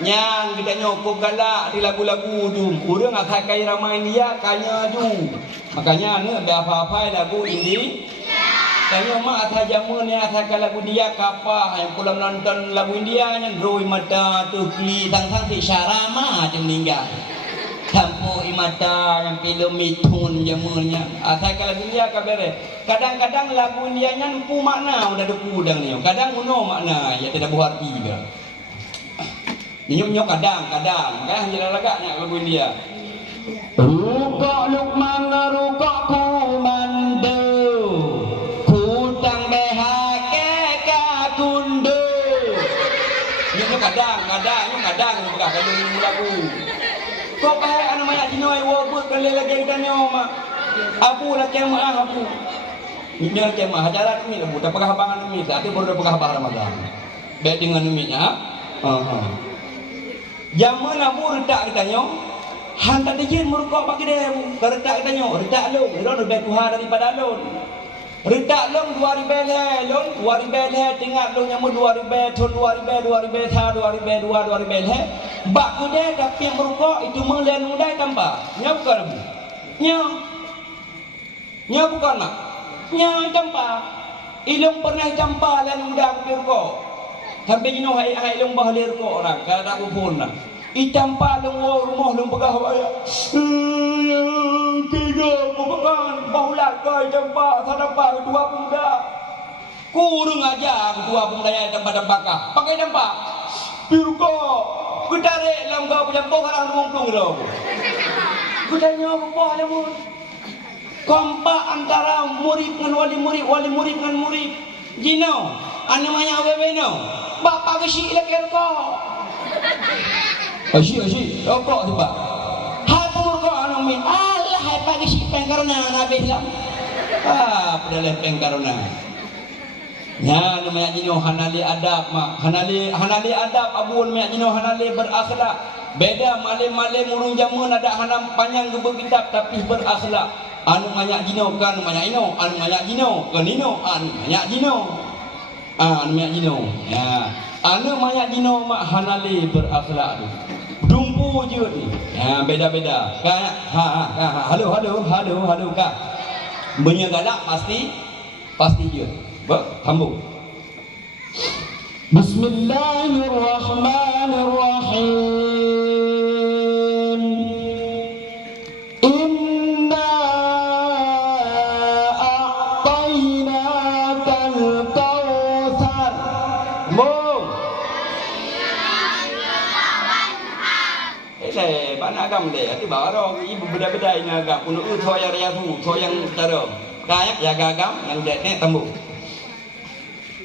yang kita nyokok galak di lagu-lagu tu urang akan kaya ramai dia kanya tu makanya ni ada apa-apa lagu ini tanya mak atas jamun ni atas lagu dia kapah yang pulang nonton lagu India yang roi mata tu kli tang-tang si syarama macam meninggal Tampu imata yang film mitun jamunya atas lagu India kabere kadang-kadang lagu India nya ku makna udah ada kudang ni kadang uno makna ya tidak buat arti juga nyok kadang-kadang kan hanya lagaknya lagu India ruka lukman ruka kumando kutang behake kakundo nyok kadang bukan lagu kok bahaya anu banyak jinoi wabut kali lagi kita nyoma abu lah kemah abu nyor kemah hajaran mi abu tak pegah bangan mi tapi baru pegah bah Ramadan baik dengan mi nya zaman abu redak kita nyo hantar dijin murko bagi dia redak kita nyo redak long ron lebih Tuhan daripada long redak long 2000 long 2000 tengah long nyamu 2000 ton 2000 ta 2000 bak kuda tapi yang merokok itu mengelian mudai tambah nya bukan abu nya bukan mak nya tambah ilung pernah tambah lan muda aku merokok sampai jino hai ilung bah lerko orang kada aku pun nak itampa long rumah long pegah waya tiga pepekan bahulat kai tampa sadapa dua pemuda kurang aja dua pemuda yang tampa-tampakah pakai tampa pirko ku tarik lam kau punya pohon rungkung dah. Ku tanya apa lemu? Kompak antara murid dengan wali murid dengan murid. Jino, anu manya wewe no. Bapa kesi lek erko. Asyik, rokok tiba. Hapur ko anu mi. Allah hai pagi si pengkarona nabi lam. Pedaleh pengkarona. Ya namanya jino hanali adab mak hanali adab abun mak jino hanali berakhlak beda male murung jamun ada hanam panjang gebeg kitab tapi berakhlak anu banyak jino kan banyak ino anu banyak jino kan ino anu banyak jino anu banyak jino ya anu banyak jino mak hanali berakhlak tu dumpu je ni ya beda-beda kan halo kak punya galak pasti je Hambung. Bismillahirrahmanirrahim. Inna a'tainakal kautsar. Hambung. anak agam le ati baro ibu beda-beda ina agam kuno tho ya ria tu tho yang taro kayak ya agam yang dek tambu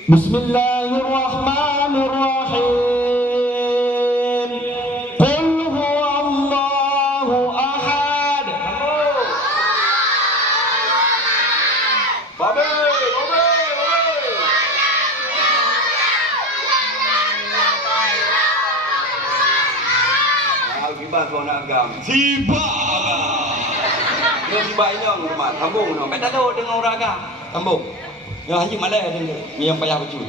Bismillahirrahmanirrahim. Qul huwallahu ahad. babe Giba kau nak agam. Siba agam. Dia siba ini orang rumah. Tambung no. Beta tahu dengan orang agam. Tambung. Yang haji malah ada ni. Yang payah baju.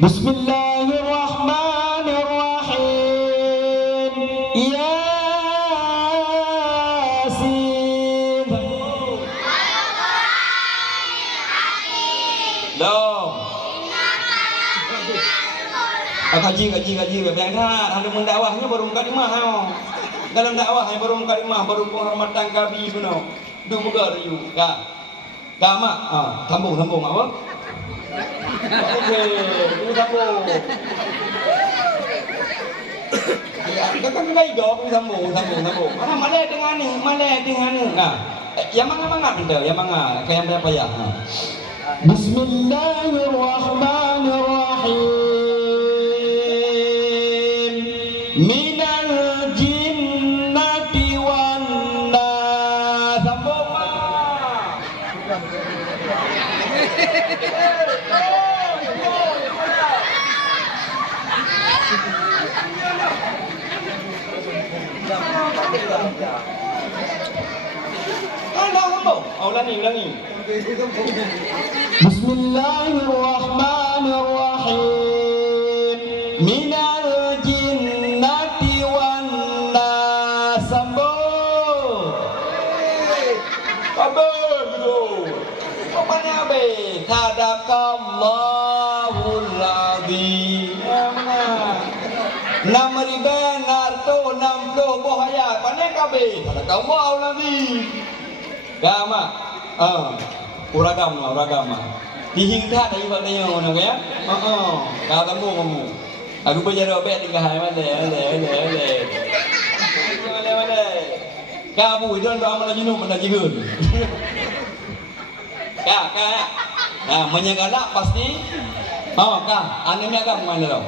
Bismillahirrahmanirrahim. Yasin. Long. Kaji bang ada mendakwahnya baru kalimah hao. Dalam dakwah yang baru kalimah baru penghormatan kabi kuno. Du bugar you. Ya. Kama sambung apa? Okey, du sambung. Ya, kan ngai go sambung. Mana dengan ni? Yang mana kita? Yang mana? Kayak berapa ya? Bismillahirrahmanirrahim. Minal jinnati wan nas. Sambung ma. Sambung. Ulangi. Bismillahirrahmanirrahim. Minal jinnati wan nas. Sambung. Abe gitu. Apanya abe? Sadaqallahul azim. Mana? 6,000 narto 60 bohaya. Panen kabe? Sadaqallahul azim. Gama. Uragam. Dihing tha dai ba dai ngono ya. Ka tamu kamu. Aku berjara bet di kahai mana le. Kamu itu anda amal jinum anda jihun. Ka. Nah, menyegalak pasti. Ane mi agam mana lo?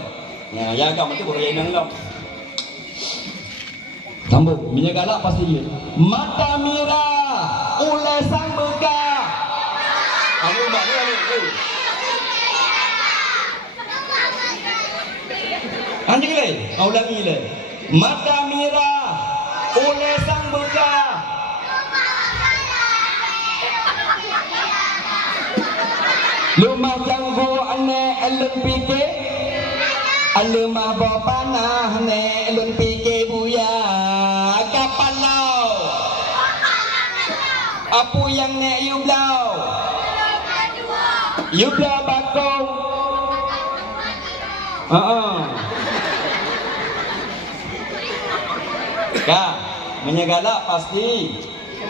Ya agam itu boleh nang lo. Sambung, menyegalak pasti dia. Mata merah oleh sang begah. Anu mbak ni. Anjing le, ulangi le. Mata merah oleh sang begah. Lumah janggu ane elun pike. Alumah bapanah ne elun pike buya. Kapalau. Apu yang ne yublau. Yublau bakong. Ka, menyegalak pasti.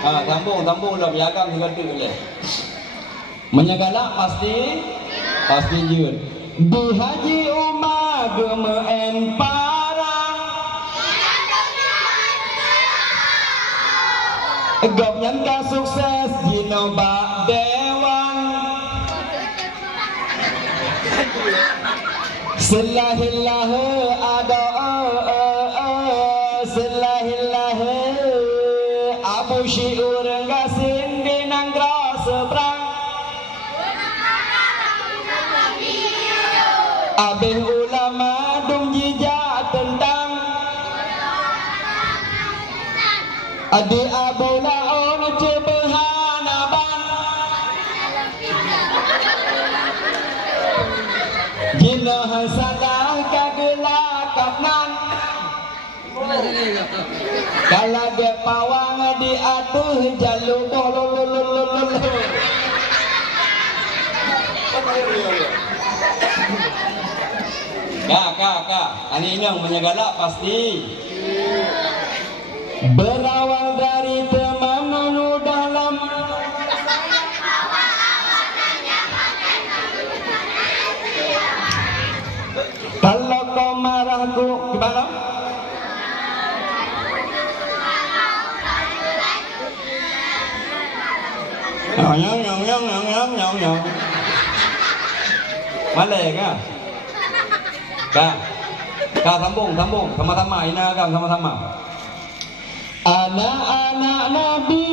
Sambung lah biarkan tinggal tu boleh. Menyegalak pasti jiun. Di haji umah gemeen parang. Gop nyangka sukses jinoba dewan. Selahillah ada selahillah Abu Syiur gasin binang gras seberang. Abih ulama dung jijak tentang Adi abu laon cebehan abang. Jinah salah kagelakap nan. Kalau dia pawang diatuh jalur bolololololol. Kak. Ani yang menyegalak pasti. Berawal dari teman nu dalam. Kalau kau marahku gimana? nyong. Malay ka. Ka. Ka sambung. Sama-sama ina kan sama-sama. Anak-anak Nabi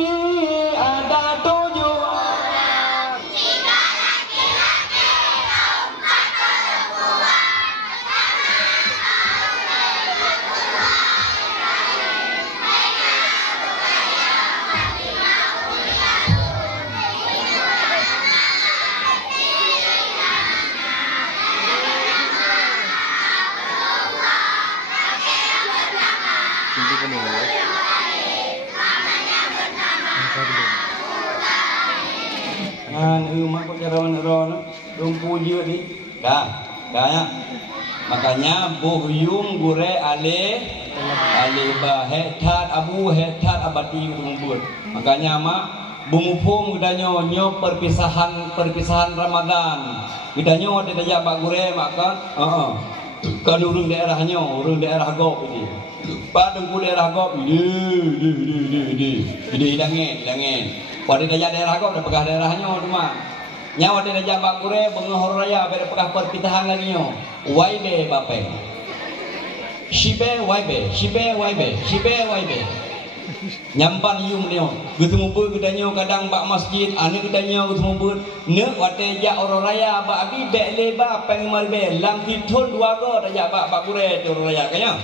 ada 7 orang. Mak kok cara dong puji di. Kaya. Makanya bohyum gure ale ba hetat abu hetat abati ngumpul. Makanya mak bumupung gedanyo nyo perpisahan Ramadan. Gedanyo ada daya bak gure makan. Kan urung daerah gop ini. Padang ku daerah gop di hilangin. Pada daerah gop dah pegah daerahnya cuma. Nyawa dia jambak kure bengohor raya ber pekah perpitahan lagi nyo. Waibe bape. Shibe waibe. Nyampan yum nyo. Ketemu ber kedanyo kadang bak masjid, ane kedanyo ketemu ber. Ne wate ja oro raya bak abi bek leba pengimar be lam tithon dua go daja bak kure oro raya kanya.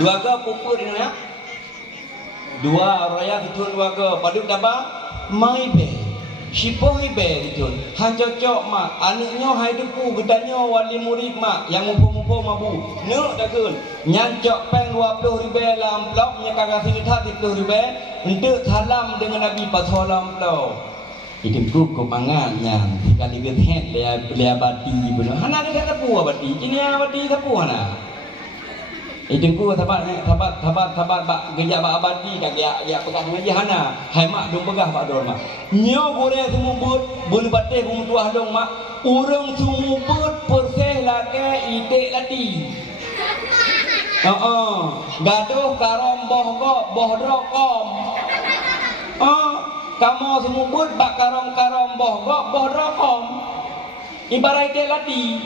Dua go pupur ini ya. Dua raya tithon dua go paduk daba mai be. Sipohi be itu, han cocok mak, anaknya hai depu, gedanyo wali murid mak, yang mupo mabu, nuk dah kun, nyancok peng 20 ribu dalam blok, nyakak kasih lihat 10 ribu, untuk salam dengan Nabi Pasolam blok. Itu ku mangannya, kali berhet dia bati benar, hana dia depu abati, ini abati depu hana. Itu ku sahabat bak gejak bak abadi kak ya pegah ngaji hana hai mak dong pegah bak dor mak nyo gore sumubut bun bateh bun tuah dong mak urang sumubut perseh lake itik lati gaduh karomboh go bohdrokom kamu sumubut bak karomboh go bohdrokom ibarat itik lati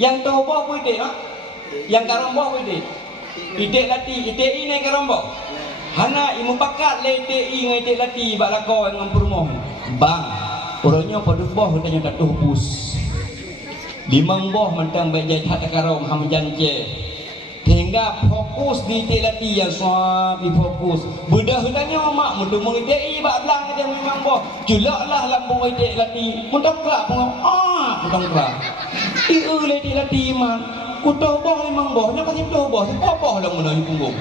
yang toboh ku itik yang karomboh ku itik itik lati, itik ini kerombo. Hana imu pakat le itik ngai itik lati bak lako dengan perumoh. Bang, orangnya pada boh katanya tak tuhpus. Limang boh mentang bejai tak karom ham janje. Hingga fokus di itik lati yang suami fokus. Bedah katanya mak mudah mengitik bak belang dia memang boh. Julaklah lambung itik lati. Muntang kerak muntang kerak. Iu le itik lati man. Kutoh boh memang bohnya pasti kutoh boh lah menang punggung.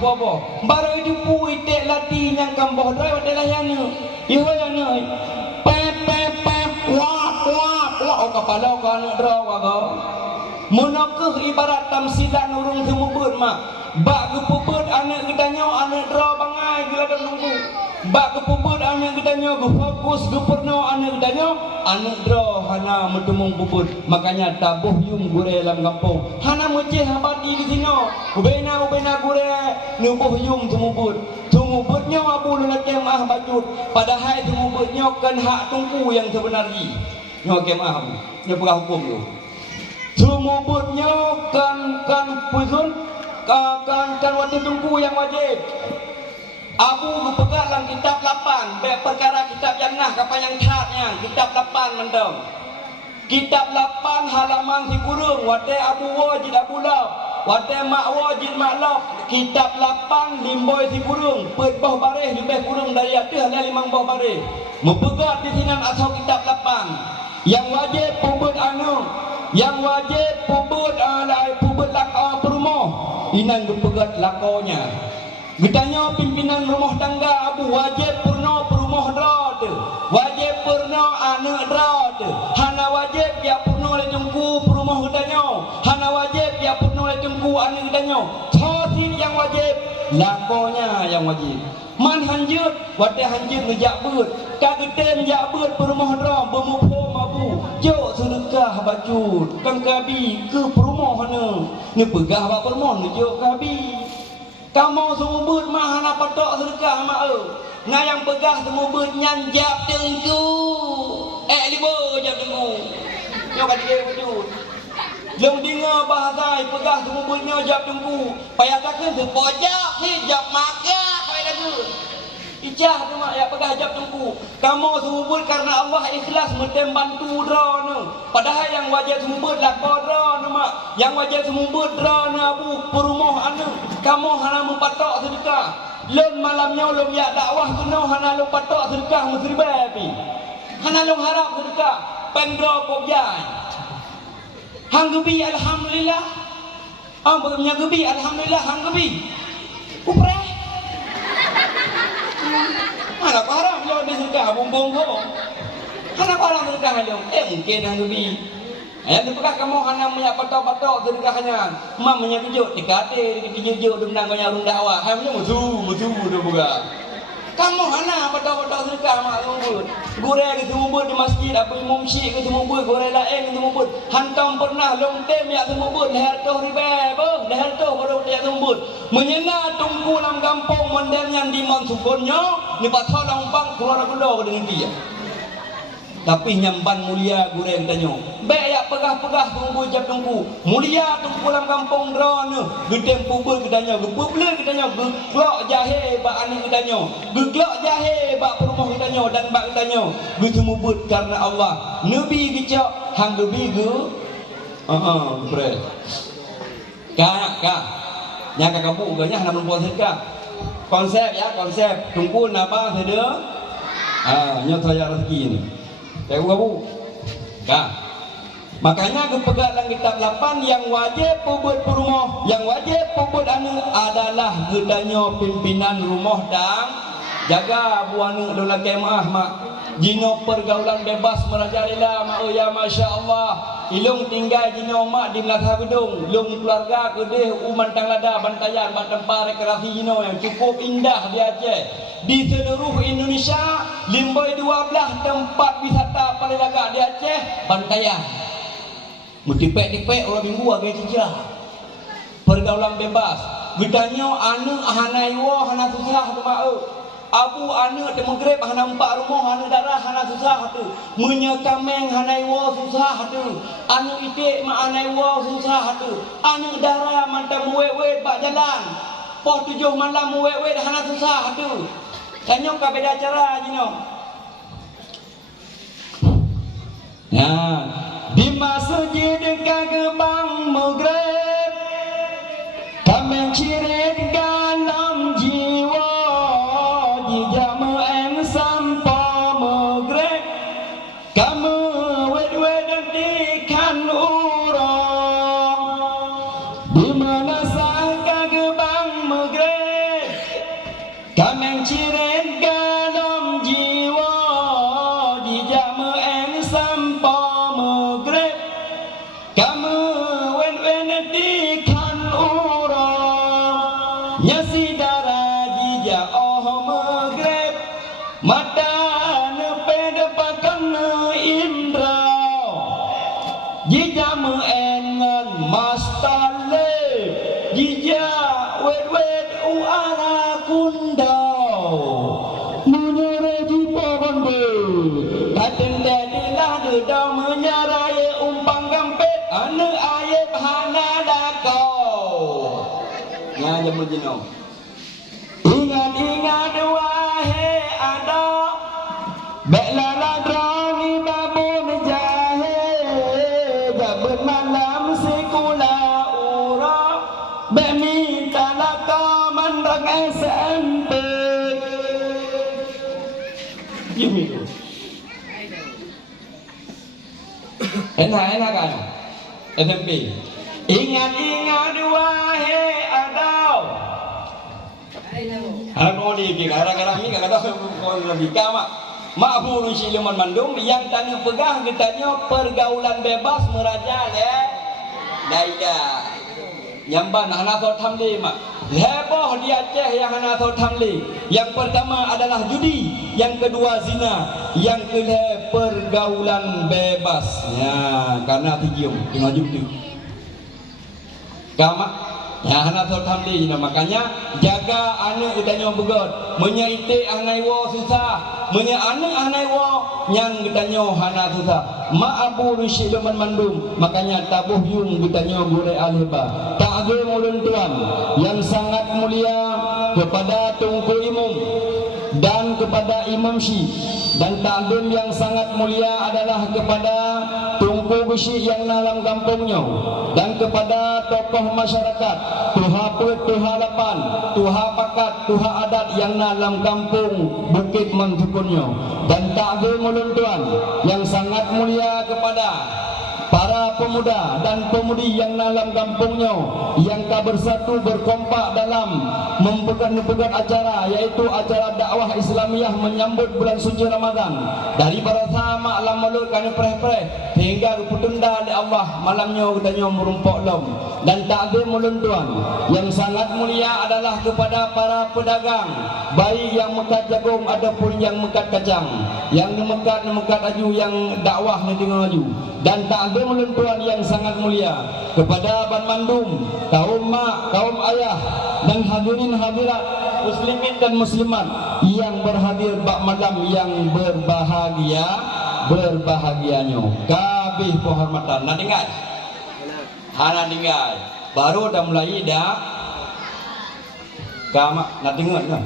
Boh. Baru itu pu itik lati yang kamboh drai wadai layana. Iho yana. Pep wah kepala kau anak draw wago. Munakah ibarat tamsilan urung semubut mak. Bak kepubut anak gedanyo anak draw bangai gila dan nunggu. Bak kepubut anak gedanyo fokus geperno anak gedanyo anak draw hana metemung bubut. Makanya tabuh yung gure dalam kampung. Hana meceh abadi di sino. Ubena gure nubuh yung semubut. Semubutnya abu lelaki mah bacut. Padahal semubutnya kan hak tungku yang sebenarnya. Nyo kemah abu. Nyo pegah hukum tu. Semubutnya kan puzun kan wajib tungku yang wajib. Abu berpegang dalam kitab 8 baik perkara kitab yang nah kapal yang tatnya kitab 8 mendem kitab 8 halaman si kurung wate abu wajid abu lap wate mak wajid mak lap kitab 8 limboy si kurung pet bawah bareh lebih kurung dari atas hanya 5 bawah bareh mempegat di sini asal kitab 8 yang wajib pubut anu yang wajib pubut perumoh inang berpegat lakonya. Getanya pimpinan rumah tangga abu wajib purno perumoh drot wajib purno anak drot hana wajib ya purno le tungku perumoh getanyo hana wajib ya purno le tungku anak getanyo sosin yang wajib lakonya yang wajib man hanjut wate hanjut ngejak beut kageten jak beut perumoh drot bermupo mabu jo sedekah bacut kang kabi ke perumoh hana ni pegah bak perumoh ni jo kabi kamu sumubut mah hana patok sedekah mak Nah yang pegah temu ber nyanjap tengku. Libo jap tengku. Nyo kat dia wujud. Long dengar bahasa pegah temu ber nyo jap tengku. Payah takkan terpojak ni jap makan payah lagu. Ijah tu mak ya pegah jap tengku. Kamu semua karena Allah ikhlas metem bantu dra nu. Padahal yang wajib semua lakon dra nu mak. Yang wajib semua dra nu abu perumah anu. Kamu hana mempatok sedekah. Lon malamnya long ya dakwah kuno hana long patok sedekah musribe api. Hana long harap sedekah pendro kobjai. Hang gebi alhamdulillah. Bernya gebi alhamdulillah hang gebi. Upreh. Anak haram lo di sedekah bumbung ko. Anak haram sedekah lo. Mungkin hang gebi. Yang dipegah kamu hana punya patok-patok sedekahnya. Mam punya kejut dikate dikejut dendang kanya urung dakwah. Hamnya mutu tu buka. Kamu hana patok-patok sedekah mak tumbut. Goreng ke tumbut di masjid apa imam syik ke tumbut goreng lain ke tumbut. Hantam pernah long tem ya tumbut leher toh ribe bang leher toh baru dia tumbut. Menyena tunggu dalam kampung monden yang di mansukonnya ni patah lampang keluar kudo dengan dia. Tapi nyamban mulia goreng tanyo. Baik ya pegah-pegah tunggu jap tunggu. Mulia tunggu dalam kampung drone. Gedeng pubul kedanyo, gebubule kedanyo, geglok jahe bak anak kedanyo. Geglok jahe bak perumah kedanyo dan bak kedanyo. Getumubut karena Allah. Nabi gicok hang gebi ge. Bre. Ka. Nya ka kabu ganya hana perempuan sedekah. Konsep ya, konsep. Tunggu napa sedeur? Nya saya rezeki ini. Saya bu, kah? Makanya kepegang kitab 8 yang wajib pubut perumah, yang wajib pubut anu adalah gedanya pimpinan rumah dan jaga buanu dola kemah mak. Jino pergaulan bebas merajalela mak ya masya Allah. Ilung tinggal jino mak di belakang gedung, lung keluarga kedeh uman tanglada bantayan bak tempat rekreasi jino yang cukup indah di Aceh. Di seluruh Indonesia, limboi 12 tempat wisata paling lagak di Aceh, bantayan. Mutipek-tipek orang minggu agak cijah. Pergaulan bebas. Gedanya anu hanaiwa hana susah tu mak. Abu anu te magrib hana empat rumah hana darah hana susah tu. Menyekameng hanaiwa susah tu. Anu itik mak hanaiwa susah tu. Anu darah mantam wet-wet bak jalan. Poh 7 malam wet-wet hana susah tu. Tanya ka beda cara jino. Ya, di masjid kagebang magrib kami cirit dalam jiwa di jamaah sampai magrib kamu wet-wet di kan urang di mana sah kagebang magrib kami cirit ingat-ingat wahai adab beklah ladrani babun jahe jabut malam sekula urap bek minta laka mandang SMP ini enak kan SMP ingat-ingat wahai adab Harap ni gara-gara mi kata kau lebih kama. Mak buru siluman mandum yang tanya pegah kitanya pergaulan bebas merajalela. Daida. Nyamban hana tau thamli mak. Heboh di Aceh yang hana tau thamli. Yang pertama adalah judi, yang kedua zina, yang ketiga pergaulan bebas. Ya, karena tijium tengah judi. Kama Ya hana sol tamdi makanya jaga anak kita nyo begot. Menya ite anai wo susah. Menya anak anai wo nyang kita nyo hana susah. Ma abu rishi leman mandum. Makanya tabuh yung kita nyo gure alhiba. Ta'zim ulun tuan yang sangat mulia kepada Tunku Imam dan kepada Imam Syi, dan ta'zim yang sangat mulia adalah kepada Tunku Besi yang dalam kampungnya, dan kepada tokoh masyarakat Tuha Pet, Tuha Lapan, Tuha Pakat, Tuha Adat yang dalam kampung Bukit Mantukunnya, dan ta'zim ulun tuan yang sangat mulia kepada para pemuda dan pemudi yang dalam kampungnya yang tak bersatu berkompak dalam mempegang acara, yaitu acara dakwah Islamiyah menyambut bulan suci Ramadan dari bersama alam mulut kami preh-preh hingga ruputunda oleh Allah malamnya kita merumpok lom. Dan ta'zim ulun tuan yang sangat mulia adalah kepada para pedagang, baik yang mekat jagung ataupun yang mekat kacang, yang mekat aju yang dakwah dengan aju. Dan ta'zim ulun tuan yang sangat mulia kepada Ban Mandum, kaum mak, kaum ayah, dan hadirin hadirat muslimin dan muslimat yang berhadir bak malam yang berbahagianya. Kabeh penghormatan. Nak dengar? Hana dengar. Baru dah mulai dah. Kamak nak dengar kan?